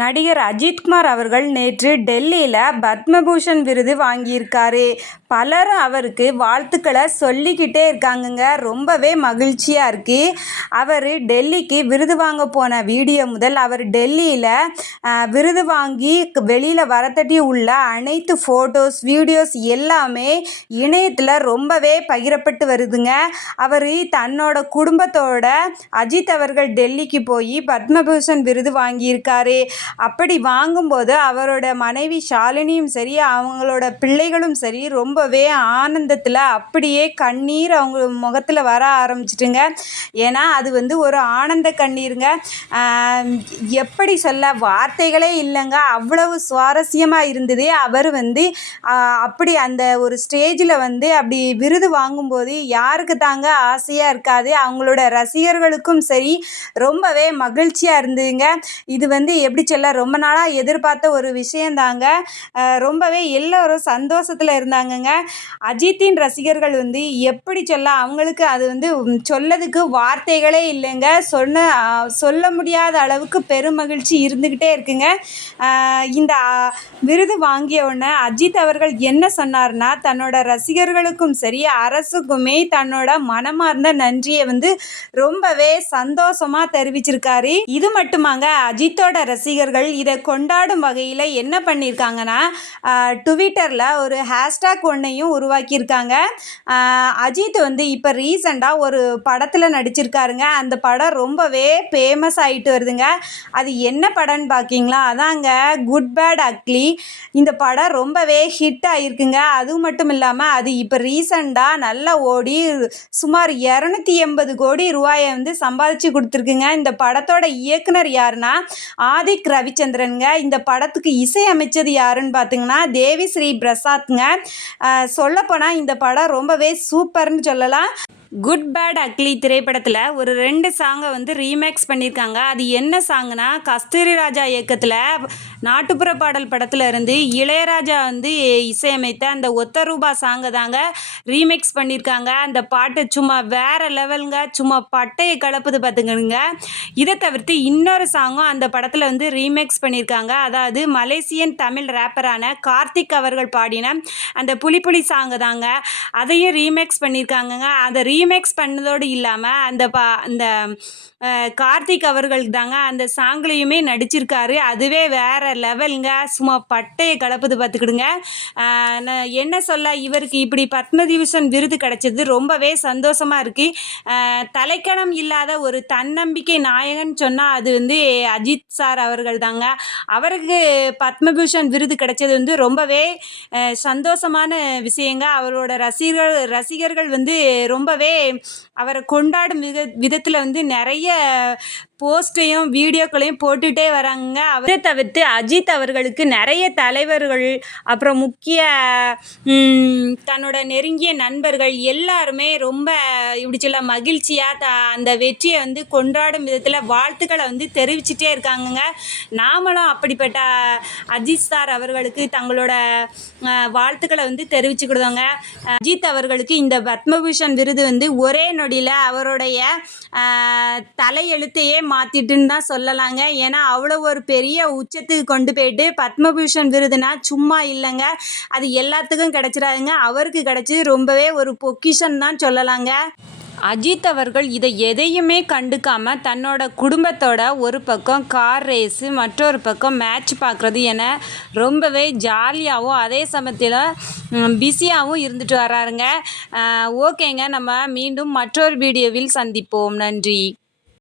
நடிகர் அஜித்குமார் அவர்கள் நேற்று டெல்லியில் பத்மபூஷன் விருது வாங்கியிருக்காரு. பலரும் அவருக்கு வாழ்த்துக்களை சொல்லிக்கிட்டே இருக்காங்கங்க. ரொம்பவே மகிழ்ச்சியாக இருக்குது அவர் டெல்லிக்கு விருது வாங்க போன வீடியோ முதல் அவர் டெல்லியில் விருது வாங்கி வெளியில் வரத்தட்டி உள்ள அனைத்து ஃபோட்டோஸ் வீடியோஸ் எல்லாமே இணையத்தில் ரொம்பவே பகிரப்பட்டு வருதுங்க. அவர் தன்னோட குடும்பத்தோட அஜித் அவர்கள் டெல்லிக்கு போய் பத்மபூஷன் விருது வாங்கியிருக்காரு. அப்படி வாங்கும்போது அவரோட மனைவி ஷாலினியும் சரி அவங்களோட பிள்ளைகளும் சரி ரொம்பவே ஆனந்தத்தில் அப்படியே கண்ணீர் அவங்க முகத்தில் வர ஆரம்பிச்சிட்டுங்க. ஏன்னா அது வந்து ஒரு ஆனந்த கண்ணீருங்க. எப்படி சொல்ல வார்த்தைகளே இல்லைங்க. அவ்வளவு சுவாரஸ்யமாக இருந்தது. அவர் வந்து அப்படி அந்த ஒரு ஸ்டேஜில் வந்து அப்படி விருது வாங்கும்போது யாருக்கு தாங்க ஆசையாக இருக்காது. அவங்களோட ரசிகர்களுக்கும் சரி ரொம்பவே மகிழ்ச்சியாக இருந்ததுங்க. இது வந்து எப்படி சொல்ல ரொம்ப நாளாக எதிர்பார்த்த ஒரு விஷயந்தாங்க. ரொம்பவே எல்லோரும் சந்தோஷத்தில் இருந்தாங்கங்க. அஜித்தின் ரசிகர்கள் வந்து எப்படி சொல்ல அவங்களுக்கு அது வந்து சொல்லதுக்கு வா வார்த்தைகளே இல்லைங்க. சொன்ன சொல்ல முடியாத அளவுக்கு பெருமகிழ்ச்சி இருந்துக்கிட்டே இருக்குங்க. இந்த விருது வாங்கிய உடனே அஜித் அவர்கள் என்ன சொன்னார்னா தன்னோட ரசிகர்களுக்கும் சரி அரசுக்குமே தன்னோட மனமார்ந்த நன்றியை வந்து ரொம்பவே சந்தோஷமாக தெரிவிச்சிருக்காரு. இது மட்டுமாங்க அஜித்தோட ரசிகர்கள் இதை கொண்டாடும் வகையில் என்ன பண்ணியிருக்காங்கன்னா ட்விட்டரில் ஒரு ஹேஷ்டாக் ஒன்றையும் உருவாக்கியிருக்காங்க. அஜித் வந்து இப்போ ரீசெண்டாக ஒரு படத்தில் நடிச்சிருக்காருங்க அந்த படம் ரொம்பவே ஃபேமஸ் ஆகிட்டு வருதுங்க. அது என்ன படம்னு பார்க்கிங்களா அதாங்க குட் பேட் அக்லி இந்த படம் ரொம்பவே ஹிட் ஆகிருக்குங்க அதுவும் மட்டும் இல்லாமல் அது இப்போ ரீசெண்டாக நல்லா ஓடி சுமார் இரநூத்தி எண்பது கோடி ரூபாயை வந்து சம்பாதிச்சு கொடுத்துருக்குங்க. இந்த படத்தோட இயக்குனர் யாருன்னா ஆதிக் ரவிச்சந்திரனுங்க. இந்த படத்துக்கு இசை அமைச்சது யாருன்னு பார்த்தீங்கன்னா தேவி ஸ்ரீ பிரசாத்ங்க. சொல்லப்போனால் இந்த படம் ரொம்பவே சூப்பர்னு சொல்லலாம். குட் பேட் அக்லி திரைப்படத்தில் ஒரு ரெண்டு சாங்கை வந்து ரீமேக்ஸ் பண்ணியிருக்காங்க அது என்ன சாங்னா கஸ்தூரி ராஜா இயக்கத்தில் நாட்டுப்புற பாடல் படத்தில் இருந்து இளையராஜா வந்து இசையமைத்த அந்த ஒத்த ரூபா சாங்கை தாங்க ரீமேக்ஸ் பண்ணியிருக்காங்க அந்த பாட்டு சும்மா வேறு லெவலுங்க சும்மா பட்டையை கலப்புது பார்த்துக்கணுங்க இதை தவிர்த்து இன்னொரு சாங்கும் அந்த படத்தில் வந்து ரீமேக்ஸ் பண்ணியிருக்காங்க அதாவது மலேசியன் தமிழ் ரேப்பரான கார்த்திக் அவர்கள் பாடின அந்த புலி புலி சாங்கு தாங்க. அதையும் ரீமேக்ஸ் பண்ணியிருக்காங்கங்க அதை ரீ ரீமேக்ஸ் பண்ணதோடு இல்லாமல் அந்த பா அந்த கார்த்திக் அவர்கள் தாங்க அந்த சாங்லேயுமே நடிச்சிருக்காரு. அதுவே வேறு லெவலுங்க. சும்மா பட்டையை கலப்புது பார்த்துக்கிடுங்க நான் என்ன சொல்ல இவருக்கு இப்படி பத்மதிபூஷன் விருது கிடச்சது ரொம்பவே சந்தோஷமாக இருக்குது தலைக்கணம் இல்லாத ஒரு தன்னம்பிக்கை நாயகன் சொன்னால் அது வந்து அஜித் சார் அவர்கள் தாங்க. அவருக்கு பத்மபூஷன் விருது கிடைச்சது வந்து ரொம்பவே சந்தோஷமான விஷயங்க. அவரோட ரசிகர்கள் ரசிகர்கள் வந்து ரொம்பவே அவரை கொண்டாடும் வித விதத்தில் வந்து நிறைய போஸ்ட்டையும் வீடியோக்களையும் போட்டுகிட்டே வராங்க. அவரை தவிர்த்து அஜித் அவர்களுக்கு நிறைய தலைவர்கள் அப்புறம் முக்கிய தன்னோட நெருங்கிய நண்பர்கள் எல்லாருமே ரொம்ப இப்படி சொல்ல மகிழ்ச்சியாக த அந்த வெற்றியை வந்து கொண்டாடும் விதத்தில் வாழ்த்துக்களை வந்து தெரிவிச்சிட்டே இருக்காங்கங்க. நாமளும் அப்படிப்பட்ட அஜித் சார் அவர்களுக்கு தங்களோட வாழ்த்துக்களை வந்து தெரிவிச்சுக்கிடுதோங்க. அஜித் அவர்களுக்கு இந்த பத்மபூஷன் விருது வந்து ஒரே நொடியில் அவருடைய தலையெழுத்தையே மாற்றிட்டுன்னு தான் சொல்லலாங்க. ஏன்னா அவ்வளோ ஒரு பெரிய உச்சத்துக்கு கொண்டு போயிட்டு பத்மபூஷன் விருதுனா சும்மா இல்லைங்க. அது எல்லாத்துக்கும் கிடச்சிடாதுங்க. அவருக்கு கிடச்சி ரொம்பவே ஒரு பொக்கிஷன் தான் சொல்லலாங்க. அஜித் அவர்கள் இதை எதையுமே கண்டுக்காமல் தன்னோட குடும்பத்தோட ஒரு பக்கம் கார் ரேஸு மற்றொரு பக்கம் மேட்ச் பார்க்குறது என ரொம்பவே ஜாலியாகவும் அதே சமயத்தில் பிஸியாகவும் இருந்துட்டு வராருங்க. ஓகேங்க. நம்ம மீண்டும் மற்றொரு வீடியோவில் சந்திப்போம். நன்றி.